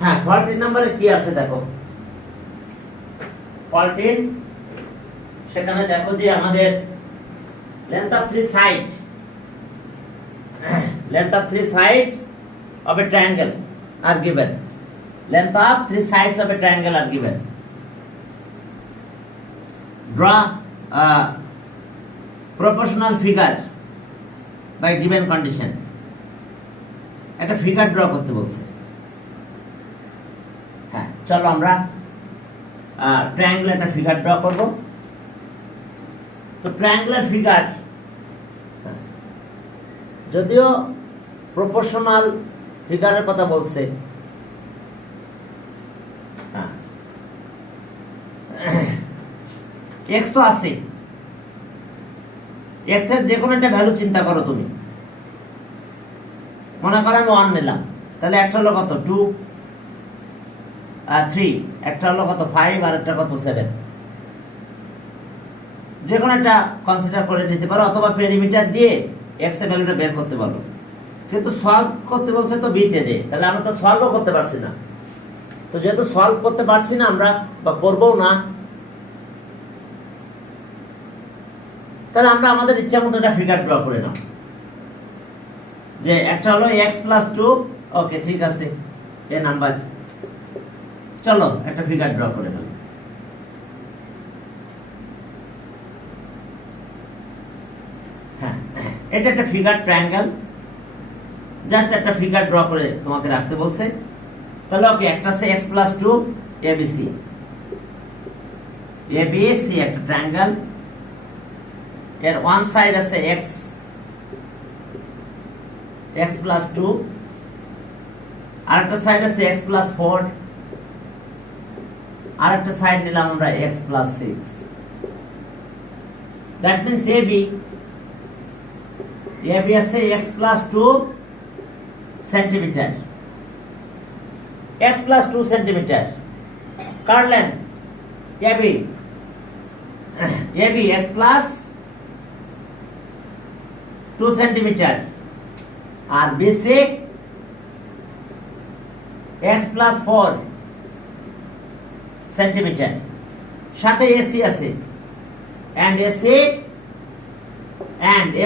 হ্যাঁ 14 নম্বরে কি আছে দেখো 14 সেখানে দেখো যে আমাদের length of three side length of three side of a triangle are given. Length of three sides of a triangle are given. Draw a proportional figure by given condition. একটা ফিগার ড্র করতে বলছে। হ্যাঁ চলো আমরা triangle একটা figure draw করব। তো triangular figure যদিও প্রপোর্শনাল ফিগারের কথা বলছে, এক্স তো আছে, এক্স এর যে কোনো একটা ভ্যালু চিন্তা করো তুমি। মনে করো আমি 1 নিলাম, তাহলে একটা হলো কত 2 আর 3, একটা হলো কত 5 আর একটা কত 7। যে কোনো একটা কনসিডার করে নিতে পারো, অথবা পেরিমিটার দিয়ে এক্স এর ভ্যালুটা বের করতে পারো। কিন্তু সলভ করতে বলছে তো বিতে যে, তাহলে আমরা তো সলভও করতে পারছি না। তো যেহেতু সলভ করতে পারছি না আমরা, বা করবও না, তাহলে আমরা আমাদের ইচ্ছা মতো একটা ফিগার ড্র করে নাও। যে একটা হলো x+2, ওকে ঠিক আছে, এ নাম্বার। চলো একটা ফিগার ড্র করে নাও। হ্যাঁ এটা একটা ফিগার ট্রায়াঙ্গেল, জাস্ট একটা ফিগার ড্র করে তোমাকে রাখতে বলছে। তাহলে ওকে একটা আছে x+2 ABC, ABC একটা ট্রায়াঙ্গেল, এর ওয়ান সাইড আছে x+2, আরেকটা সাইড আছে x+4, আরেকটা সাইড নিলাম আমরা x+6। দ্যাট মিন্স AB আছে x+2 সেন্টিমিটার, x+2 সেন্টিমিটার। কার লেন্থ AB x+2 সেন্টিমিটার, আর BC x+4 সেন্টিমিটার। সাথে AC আছে, and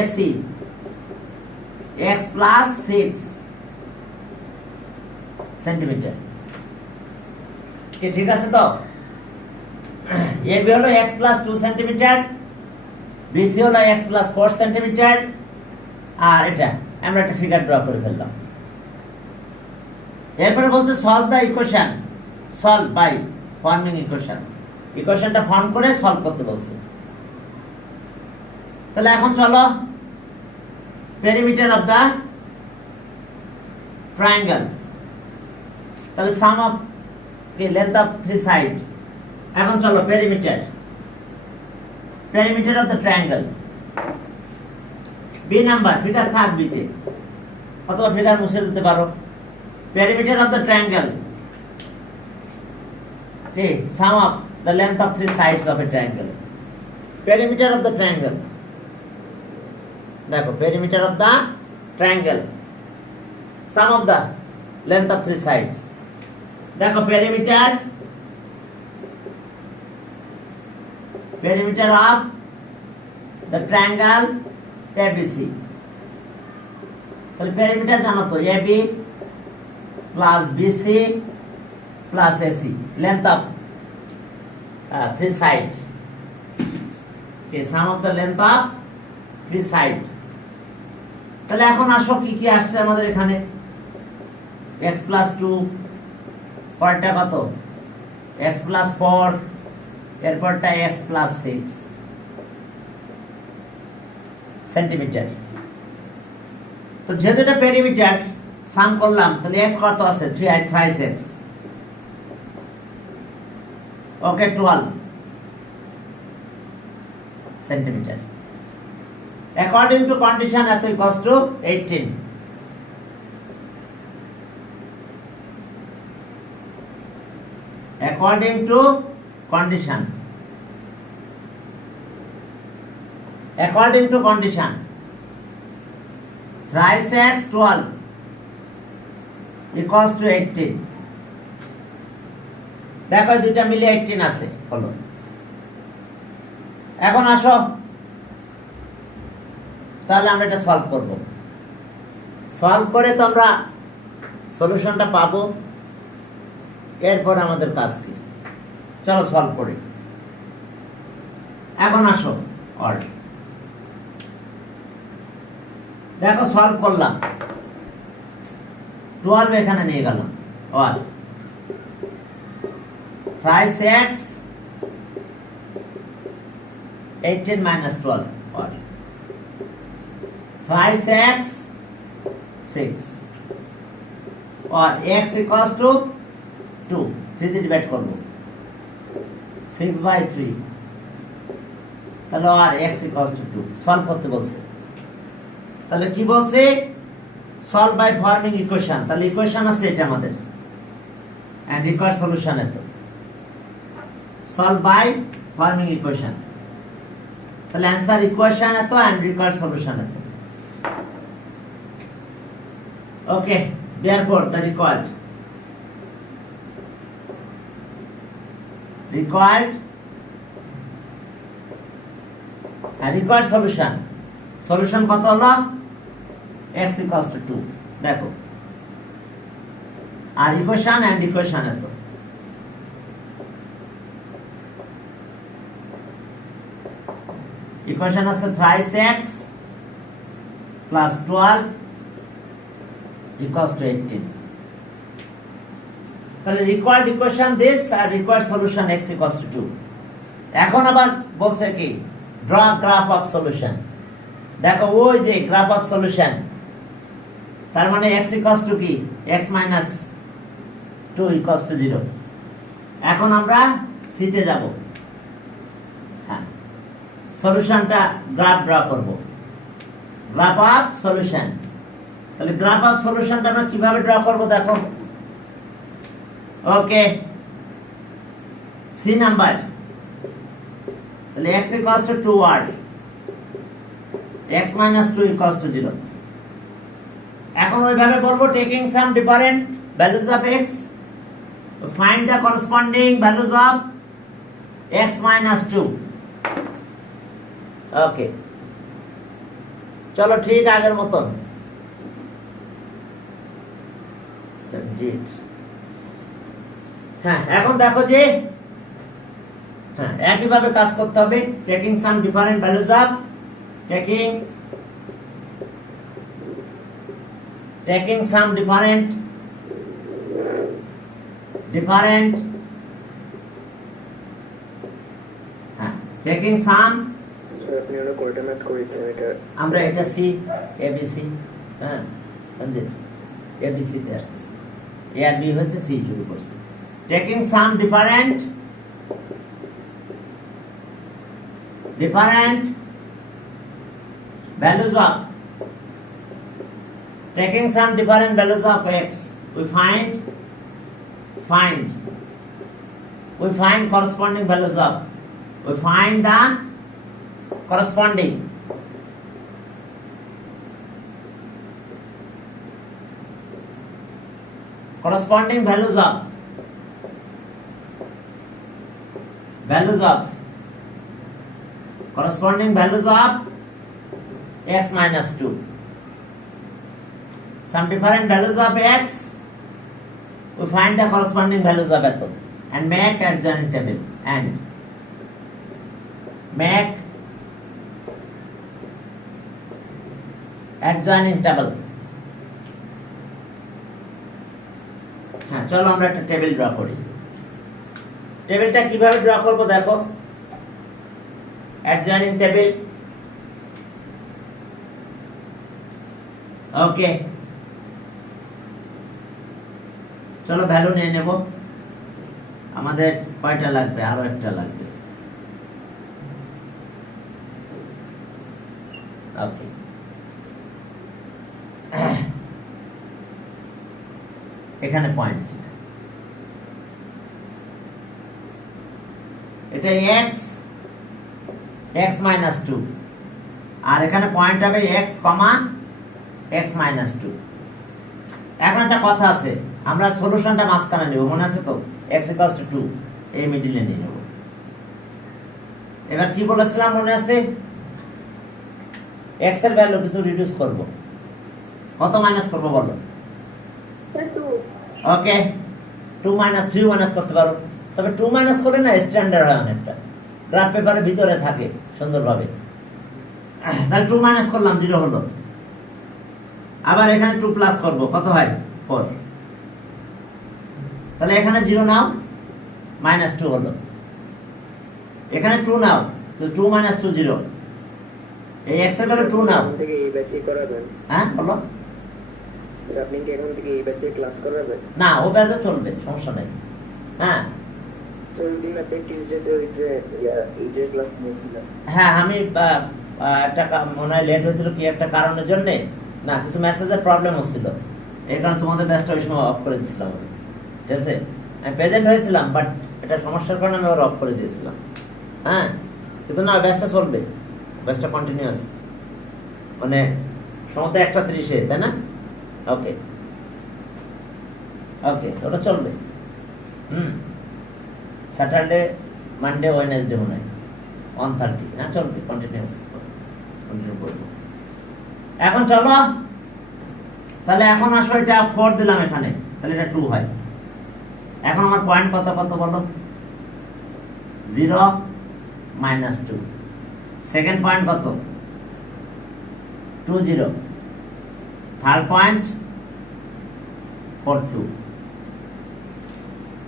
AC x+6 সেন্টিমিটার। কি ঠিক আছে? তো AB হলো x+2 সেন্টিমিটার, BC হলো x+4 সেন্টিমিটার, আর এটা আমরা একটা ফিগার ড্র করে ফেললাম। এরপরে বলছে solve the equation, solve by forming equation. ইকুয়েশনটা ফর্ম করে সলভ করতে বলছে। তাহলে এখন চলো পেরিমিটার অফ দ্য ট্রায়াঙ্গেল, তাহলে sum of length of three side. এখন চলো perimeter of the triangle. B number, figure থাক বিতে, অথবা ফিগার মুছে দিতে পারো। Perimeter of the triangle, sum of the length of three sides of a triangle. Perimeter of the triangle, দেখো perimeter of the triangle, sum of the length of three sides. দেখো perimeter of the triangle ABC। তাহলে perimeter জানো তো AB plus BC plus AC, length of three side, some of the length of three side. তাহলে এখন আসো কি কি আসছে আমাদের এখানে। x+2, পরেরটা কত x+4, এরপরটা x+6 সেন্টিমিটার। তো যেহেতু এটা পেরিমিটার সাম করলাম, তাহলে x কত আছে 3x, okay 12 centimetre. According to condition এত equals to 18। According to condition, thrice x 12 equals to 18. দেখো দুইটা মিলে 18 আছে হলো। এখন আসো তাহলে আমরা এটা সলভ করব। সলভ করে তো আমরা সলিউশনটা পাবো। এরপর আমাদের কাজ কি, চলো সলভ করি। এখন আসো অল্ট, দেখো সলভ করলাম, 12 এখানে নিয়ে গেলাম, all thrice x 18 minus 12 or thrice x 6 or x equals to 2, 3 দিয়ে ডিভাইড করব 6/3, তাহলে আর x equals to 2 সলভ করতে বলছে। তাহলে কি বলছে, সলভ বাই ফর্মিং ইকুয়েশন। তাহলে ইকুয়েশন আছে এটা আমাদের, এন্ড রিকোয়ার্ড সলিউশন এত সলভ বাই ফর্মিং ইকুয়েশন। তাহলে অ্যান্সার ইকুয়েশন এত এন্ড রিকোয়ার্ড সলিউশন এত। ওকে, therefore the required solution, solution কত হলো, x equals to 2। দেখো আর ইকুয়েশন এন্ড ইকুয়েশন এত। ইকুয়েশন আছে thrice x plus 12 equals to 18। তাহলে required equation this R required solution x equals to 2। এখন আবার বলছে কি, ড্র গ্রাফ অফ সলিউশন। দেখো ওই যে গ্রাফ অফ সলিউশন, তার মানে x equals to কি, x minus 2 equals to 0। এখন আমরা সি তে যাব, হ্যাঁ সলিউশনটা গ্রাফ ড্র করব, গ্রাফ অফ সলিউশন। তাহলে গ্রাফ অফ সলিউশনটা আমরা কিভাবে ড্র করব দেখো। ওকে, সি নাম্বার, তাহলে x equals to 2 আর x minus 2 equals to 0। এখন ওইভাবে বলবো, taking some different values of x, find the corresponding values of x minus 2। Okay, চলো ঠিক আগের মতন সঞ্জিত। হ্যাঁ এখন দেখো যে হ্যাঁ একইভাবে কাজ করতে হবে, taking some different values of, taking some different হ্যাঁ taking some, স্যার আপনি ওটা কোয়ার্টার ম্যাথ করেছেন, এটা আমরা এটা সি এবিসি, হ্যাঁ সঞ্জিত এবিসি তে আসছে, এ আর বি হচ্ছে সি শুরু করছে। taking some different values of, taking some different values of x, we find corresponding values of, we find the corresponding values of x minus 2, some different values of x, we find the corresponding values of it and make adjoining table, and make adjoining table। হ্যাঁ চলো আমরা একটা table draw করি। টেবিলটা কিভাবে draw করব দেখো, adjoining table। ওকে, চলো ভ্যালু নিয়ে নেব, আমাদের কয়টা লাগবে, আরো একটা লাগবে। ওকে, এখানে পয়েন্ট, এটা x minus 2, আর এখানে পয়েন্ট হবে x, x minus 2। এখন একটা কথা আছে, আমরা সলিউশনটা মাঝখানে নেব, মনে আছে তো? x = 2 এই মিডলে নিয়ে নেব। এবার কি বলেছিলাম মনে আছে? x এর ভ্যালু কিছু রিডিউস করব। কত মাইনাস করব বলো? স্যার 2 ওকে, 2 - 3 মাইনাস করতে পারো, তবে 2 মাইনাস করলে না স্ট্যান্ডার্ড হয় অনেকটা, গ্রাফ পেপারের ভিতরে থাকে সুন্দরভাবে। তাহলে 2 মাইনাস করলাম, 0 হলো। আবার এখানে 2 প্লাস করব, কত হয়? 4। তাহলে এখানে 0 নাও, -2 হলো। এখানে 2 নাও, তো 2 - 2 0। এই x এর ভ্যালু 2 নাও। এখন থেকে এই ব্যাচে করাবেন? হ্যাঁ বলো। স্যার আপনি কি এখন থেকে এই ব্যাচে ক্লাস করাবেন? না, ও ব্যাচে চলবে, সমস্যা নেই। হ্যাঁ স্যার ওই দিন আপনি টিউসডেতে ওই যে এই ক্লাস নিয়েছিলেন। হ্যাঁ, আমি একটা মনে হয় লেট হয়েছিল কি একটা কারণের জন্য, না কিছু মেসেজের প্রবলেম হচ্ছিল, এই কারণে তোমাদের ব্যাচটা ওই সময় অফ করে দিয়েছিলাম আমি। ঠিক আছে, আমি প্রেজেন্ট হয়েছিলাম, বাট এটা সমস্যার কারণে আমি ওর অফ করে দিয়েছিলাম। হ্যাঁ, কিন্তু না, ব্যাচটা চলবে, ব্যাচটা কন্টিনিউয়াস, মানে সময় 1:30 তাই না? ওকে ওকে, ওটা চলবে। স্যাটারডে, মানডে, ওয়েডনেসডে মনে হয় 1:30। হ্যাঁ চলবে, কন্টিনিউয়াস কন্টিনিউ করবো। এখন চলো, তাহলে এখন আসো, এটা 4 দিলাম এখানে, তাহলে এটা 2 হয়। এখন আমার পয়েন্ট কত কত বলো? 0 - 2। সেকেন্ড পয়েন্ট কত? 2 0। Third point 4 2।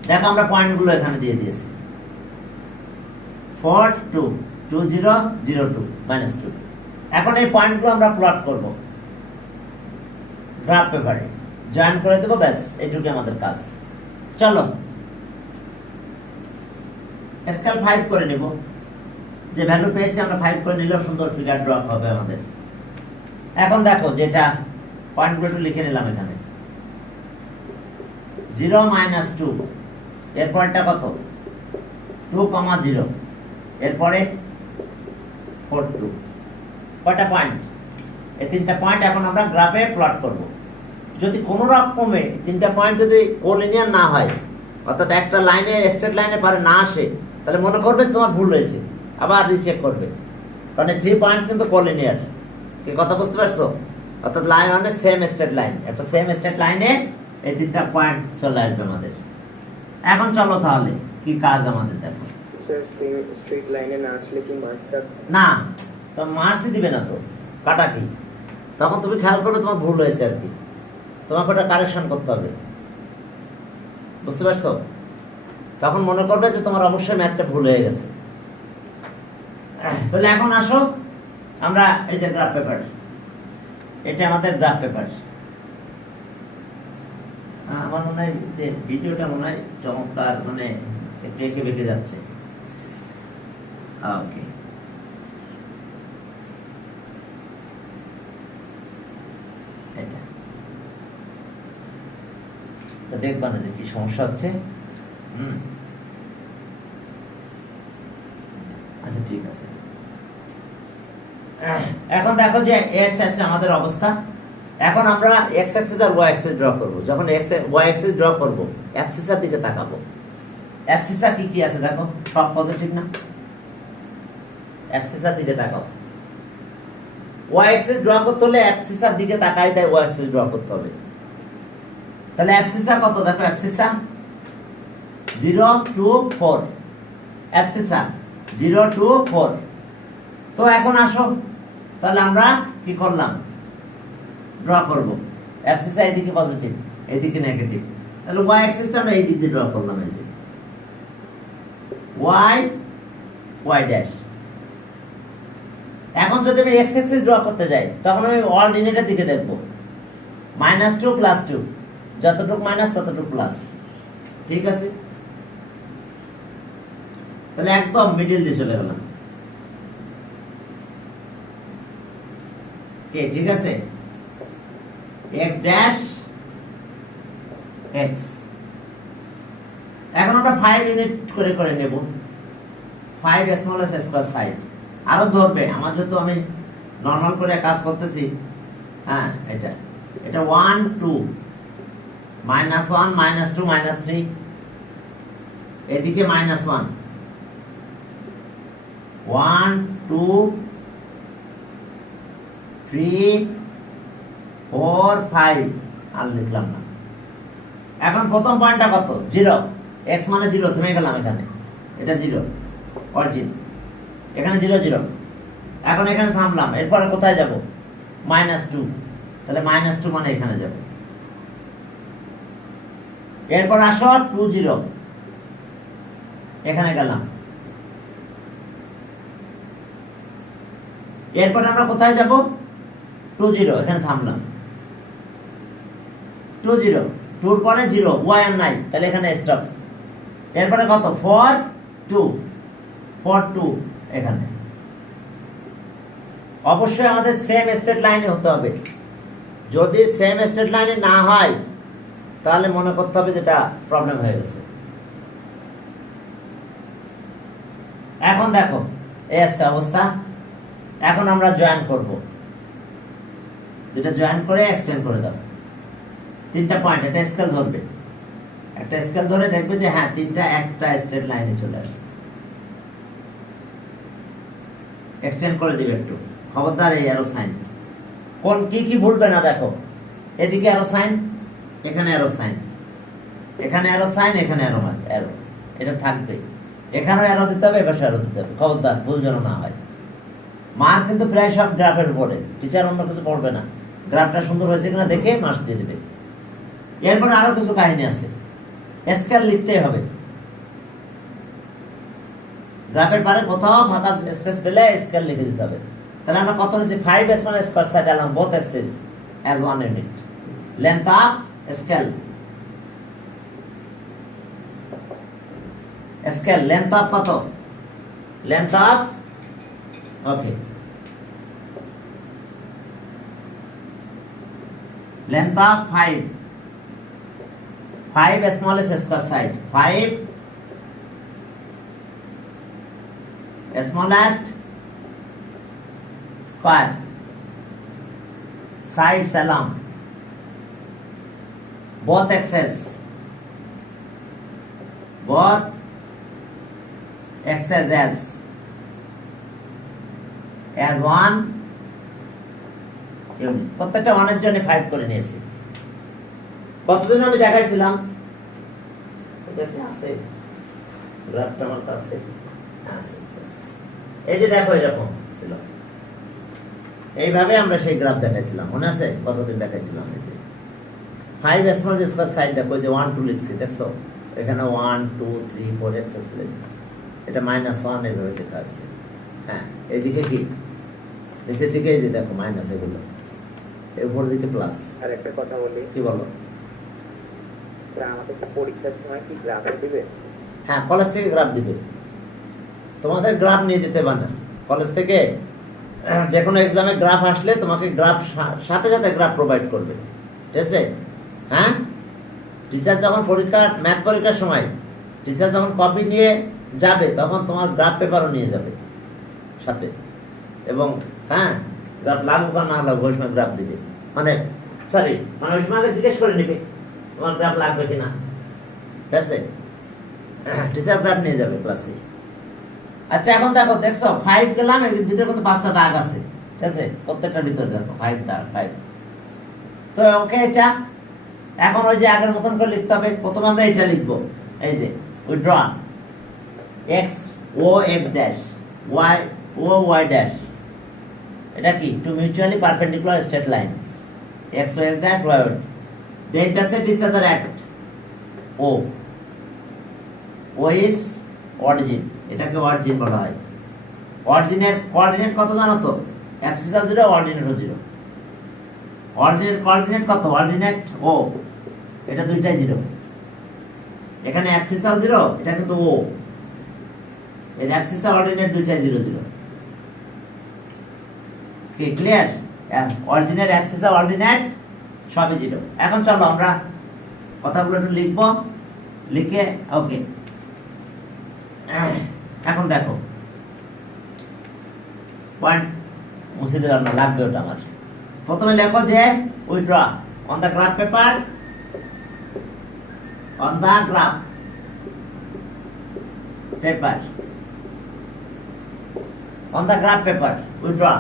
দেখো আমরা পয়েন্টগুলো এখানে দিয়ে দিয়েছি, 4 2 2 0 0 2 -2। এখন এই পয়েন্টগুলো আমরা প্লট করব গ্রাফ পেপারে, জয়েন করে দেবো, ব্যাস এইটুকু আমাদের কাজ। চলো স্কেল 5 করে নিব, যে ভ্যালু পেয়েছি আমরা 5 করে নিলেও সুন্দর ফিগার ড্র হবে আমাদের। এখন দেখো, যেটা পয়েন্টগুলো একটু লিখে নিলাম এখানে, 0 - 2, এরপরটা কত? 2, 0, এরপরে 4 2। কয়টা পয়েন্ট? এই 3টা পয়েন্ট এখন আমরা গ্রাফে প্লট করব। যদি কোনো রকমে 3টা পয়েন্ট যদি কোলিনিয়ার না হয়, অর্থাৎ একটা লাইনে স্ট্রেট লাইনে পারে না আসে, তাহলে মনে করবে তোমার ভুল হয়েছে, আবার রিচেক করবে, কারণ 3 পয়েন্টস কিন্তু কোলিনিয়ার। কি কথা বুঝতে পারছো? অর্থাৎ লাইন মানে সেম স্ট্রেট লাইন, একটা সেম স্ট্রেট লাইনে এই 3টা পয়েন্ট চলে আসবে আমাদের। এখন চলো তাহলে কি কাজ আমাদের, দেখো। স্যার সেম স্ট্রেট লাইনে না আসলে কি মার্কস রাখবেন? না, তো মার্কসই দিবে না, তো কাটা কি, তখন তুমি খেয়াল করবে তোমার ভুল হয়েছে আর কি, তোমাকে ওটা কারেকশন করতে হবে, বুঝতে পারছো? তখন মনে করবে যে তোমার অবশ্যই ম্যাথটা ভুল হয়ে গেছে। তাহলে এখন আসো, আমরা এই যে গ্রাফ পেপার, এটা আমাদের গ্রাফ পেপার। আমার মনে হয় যে ভিডিওটা মনে হয় চমৎকার, মানে একটু এঁকে বেঁকে যাচ্ছে। ওকে, এটা তো দেখবা না যে কি সমস্যা হচ্ছে। আচ্ছা ঠিক আছে, এখন দেখো যে এস আছে আমাদের অবস্থা। এখন আমরা এক্স অ্যাক্সিস আর ওয়াই অ্যাক্সিস ড্র করব। যখন ওয়াই অ্যাক্সিস ড্র করব, অ্যাক্সিসের দিকে তাকাবো। অ্যাক্সিসে কি কি আছে দেখো, সব পজিটিভ না? অ্যাক্সিসের দিকে তাকাও। ওয়াই অ্যাক্সিস ড্র করতে হলে অ্যাক্সিসের দিকে তাকাই তাই ওয়াই অ্যাক্সিস ড্র করতে হবে। তাহলে অ্যাক্সিসা কত দেখো, অ্যাক্সিসা 0 2 4, অ্যাক্সিসা 0 2 4। তো এখন আসো, তাহলে আমরা কি করলাম, ড্র করব। অ্যাক্সিসা এদিকে পজিটিভ, এদিকে নেগেটিভ, তাহলে ওয়াই অ্যাক্সিসটা আমরা এই দিক দিয়ে ড্র করলাম, এই যে ওয়াই ওয়াই ড্যাশ। এখন যদি আমি এক্স অ্যাক্সিস ড্র করতে যাই, তখন আমি অর্ডিনেটের দিকে দেখব, -2 + 2, যতটুকু মাইনাস ততটুকু প্লাস। ঠিক আছে, তাহলে একদম মিডল দিয়ে চলে গেলাম। ঠিক আছে, x ড্যাশ x। এখন আমরা 5 ইউনিট করে করে নেব, 5 স্মল s স্কয়ার সাইড আরো ধরবে আমার, যেহেতু আমি নরমাল করে কাজ করতেছি। হ্যাঁ, এটা 1 2 -1 -2 -3, এদিকে -1, 1 2 3 4 5 আর লিখলাম না। এখন প্রথম পয়েন্টটা কত? 0, x মানে 0, থেমে গেলাম এখানে, এটা 0 অরিজিন, এখানে 0 0, এখন এখানে থামলাম, এরপরে কোথায় যাব? -2, তাহলে -2 মানে এখানে যাব। এরপর আসো 2 0, এখানে গেলাম। এরপর আমরা কোথায় যাব? 2 0, এখানে থামলাম। 2 0, 2 পরে 0, y আর নাই, তাহলে এখানে স্টপ। এরপরে কত? 4 2, 4 2 এখানে। অবশ্যই আমাদের সেম স্ট্রেট লাইনে হতে হবে। যদি সেম স্ট্রেট লাইনে না হয় তাহলে মনে করতে হবে যেটা প্রবলেম হয়ে গেছে। এখন দেখো এই আছে অবস্থা। এখন আমরা জয়েন করব, দুটো জয়েন করে এক্সটেন্ড করে দাও। তিনটা পয়েন্ট, একটা স্কেল ধরবে, একটা স্কেল ধরে দেখবে যে হ্যাঁ তিনটা একটা স্ট্রেট লাইনে চলে আসছে। এক্সটেন্ড করে দিবে একটু, খবরদার এই অ্যারো সাইন কোন কি ভুলবে না। দেখো এদিকে অ্যারো সাইন, এখানে অ্যারো সাইন, এখানে অ্যারো সাইন, এখানে অ্যারো অ্যারো, এটা থাকবে। এখানে অ্যারো দিতে হবে, এবার অ্যারো দিতে হবে, খবরদার ভুল যেন না হয়। মার্ক কিন্তু প্রায় সব গ্রাফের উপরে, টিচার অন্য কিছু পড়বে না, গ্রাফটা সুন্দর হয়েছে কিনা দেখে মার্কস দিয়ে দিবে। এরপর আরো কিছু কাহিনী আছে, স্কেল লিখতেই হবে। গ্রাফের পারে কোথাও ফাঁকা স্পেস পেলে স্কেল লিখে দিতে হবে। তাহলে আমরা কত নিচ্ছি? 5 s1 square side along both axes as 1 unit, length of scale, scale length of কত? length of, okay, length of 5 smallest square side, 5 smallest square sides along both axes as 1 unit। প্রত্যেকটা 1 এর জন্য 5 করে নিয়েছি। কতদিন আমি দেখাইছিলাম, এটা কি আছে গ্রাফটা আমার কাছে আছে, এই যে দেখো এরকম ছিল, এইভাবে আমরা সেই গ্রাফ দেখাইছিলাম, মনে আছে? কতদিন দেখাইছিলাম? এই যে 5 স্মল স্কয়ার সাইড, দেখো যে 1 2 লিখছি, দেখছো এখানে 1 2 3 4 এক্সেস লিখছি, এটা -1 এইভাবে লেখা আছে। হ্যাঁ, এইদিকে কি নিচের দিকে এই যে দেখো মাইনাস, এগুলো এর উপর দিকে প্লাস। আর একটা কথা বলি, কি বলো? আমাদের পরীক্ষার সময় কি গ্রাফ দিবে? হ্যাঁ, কলেজ থেকে গ্রাফ দিবে, তোমাদের গ্রাফ নিয়ে যেতে পারে না কলেজ থেকে। যে কোনো এক্সামে গ্রাফ আসলে তোমাকে গ্রাফ সাথে সাথে গ্রাফ প্রোভাইড করবে, ঠিক আছে? হ্যাঁ, টিচার যখন ম্যাথ পরীক্ষার সময় টিচার যখন কপি নিয়ে যাবে তখন তোমার গ্রাফ পেপারও নিয়ে যাবে সাথে, এবং হ্যাঁ গ্রাফ লাগবে বা না লাগবে ওই সময় গ্রাফ দিবে, মানে ওই সময় আগে জিজ্ঞেস করে নিবে তোমার গ্রাফ লাগবে কিনা, ঠিক আছে? টিচার গ্রাফ নিয়ে যাবে ক্লাসে। আচ্ছা, এখন দেখো, দেখছো 5 গেলাম, এর ভিতরে কত 5টা দাগ আছে, ঠিক আছে? প্রত্যেকটার ভিতরে দেখো 5 দাগ, 5। তো ওকে, এটা এখন ওই যে আগের মতন করে লিখতে হবে। প্রথমে আমরা এটা লিখবো, এই যে we draw x o x dash y o y dash, এটা কি? Two mutually perpendicular straight lines, x o x dash y o, they intersect each other at o, o is origin, এটাকে অরিজিন বলা হয়। অরিজিনের coordinate কত জানো তো? অ্যাবসিসও 0, অর্ডিনেটও 0। অরিজিনের coordinate কত? Ordinate ও, এটা দুইটাই 0। এখানে অ্যাবসিসও 0, এটা কিন্তু ও, এর অ্যাবসিস অর্ডিনেট দুইটাই 0 0। কি ক্লিয়ার? অরিজিনের অ্যাবসিস অর্ডিনেট সবই 0। এখন চলো আমরা কথাগুলো একটু লিখবো, লিখে ওকে। এখন দেখো পয়েন্ট মুছে দিলাম না, লাগবে ওটা আমার। প্রথমে লেখো যে we draw on the graph paper on the graph paper. On the graph paper, we draw.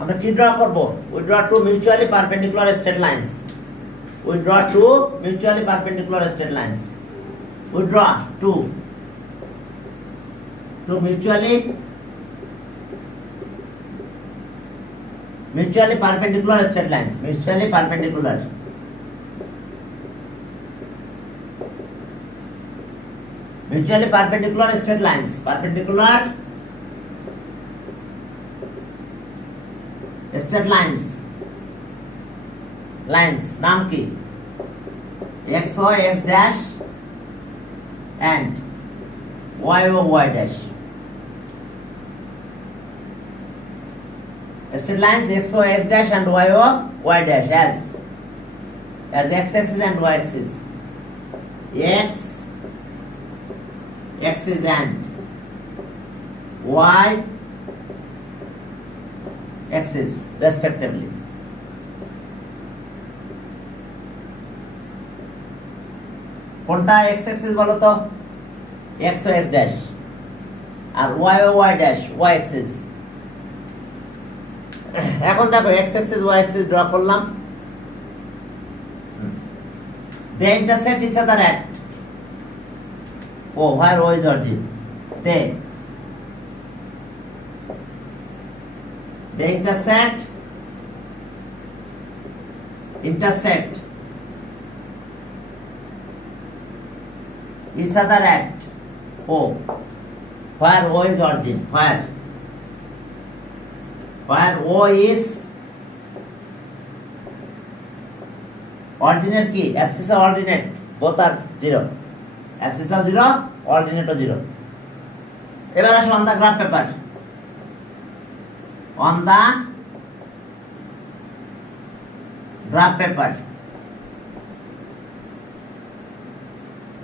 আমরা কি ড্র করব? We draw two mutually perpendicular straight lines. We draw two mutually perpendicular straight lines. We draw two mutually perpendicular straight lines. Mutually perpendicular. Mutually perpendicular straight lines. Perpendicular straight lines. नाम की XO X dash and YO Y dash. Straight lines XO X dash and YO Y dash as X axis and Y axis. X axis and Y axis respectively. কোনটা x axis বলো তো? x ও x dash আর y ও y dash y axis. এখন দেখো x axis y axis draw করলাম. They intersect each other at where O is origin. They intersect each other at O, where O is origin. Where O is ordinate কি? Axis of ordinate, both are 0. Axis of 0, ordinate of 0. এবার আসো on the graph paper. On the graph paper.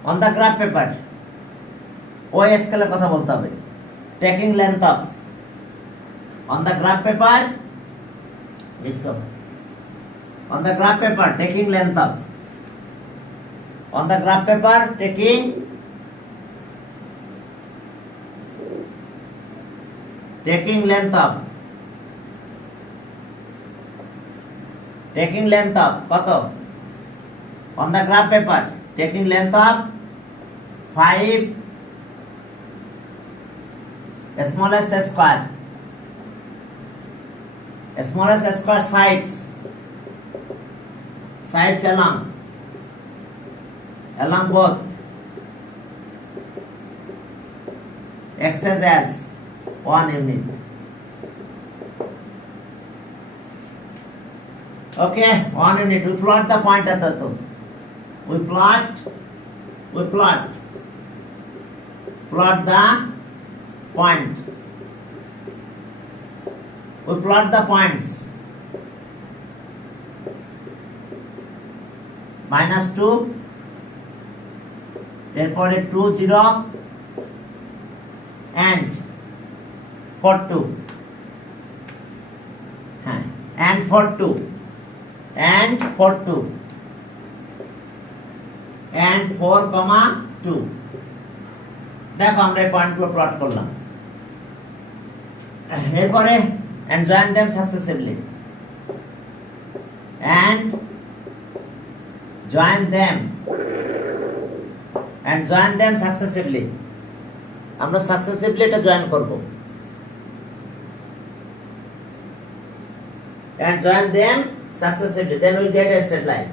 On the graph paper. O স্কেলের কথা বলতে হবে. Taking length of. On the graph paper. On the graph paper, taking length of. On the graph paper, taking length of. Taking length of কত? On the graph paper, taking length of 5 smallest square. Smallest square sides along both axes as 1 unit. Okay, 1 unit. We plot the point at the top. We plot the point. We plot the points. -2, এরপরে 2 0 and 4 2. And 4 2 and 4 2 and 4 2. দেখো আমরা এই পয়েন্টগুলো plot করলাম. এরপরে and join them successively. And join them successively. আমরা successively এটা join করব. And join them successively. Then we get a straight line.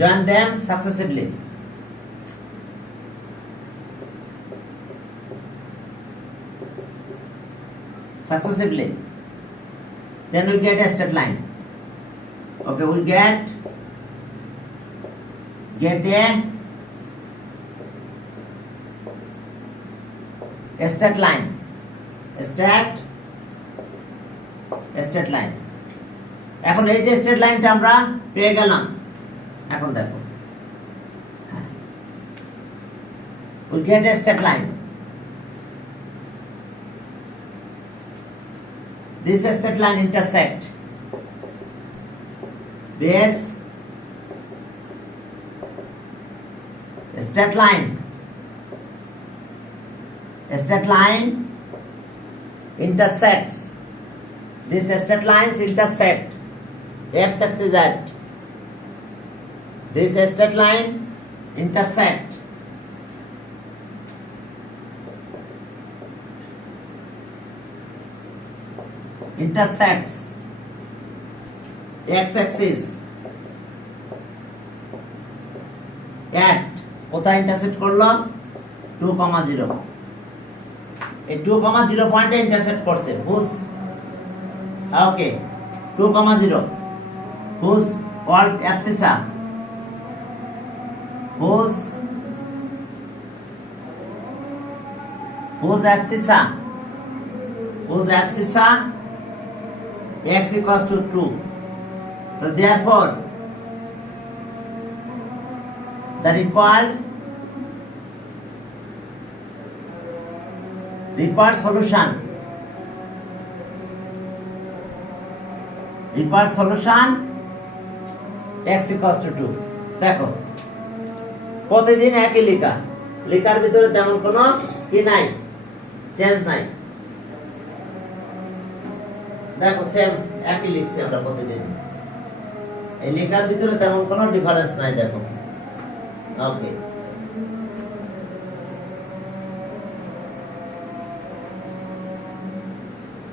Join them successively. Then we get a straight line. Okay, we get a straight line. Straight line. এখন এই যে straight লাইনটা আমরা পেয়ে গেলাম. এখন দেখো, we get a straight line. This straight line intersect this straight line intersects, these straight lines intersect x-axis at, this straight line intersects x-axis at কোথায় ইন্টারসেক্ট করলো 2,0 এই 2,0 পয়েন্টে ইন্টারসেক্ট করছে whose okay 2,0 whose called abscissa whose abscissa x equals to 2. So therefore the required solution x equals to 2. দেখো প্রতিদিন একই লেখার ভিতরে তেমন কোনো কি নাই, চেঞ্জ নাই। দেখো সেম একই লিখছি আমরা প্রতিদিন, এই লেখার ভিতরে তেমন কোনো ডিফারেন্স নাই। দেখো ওকে।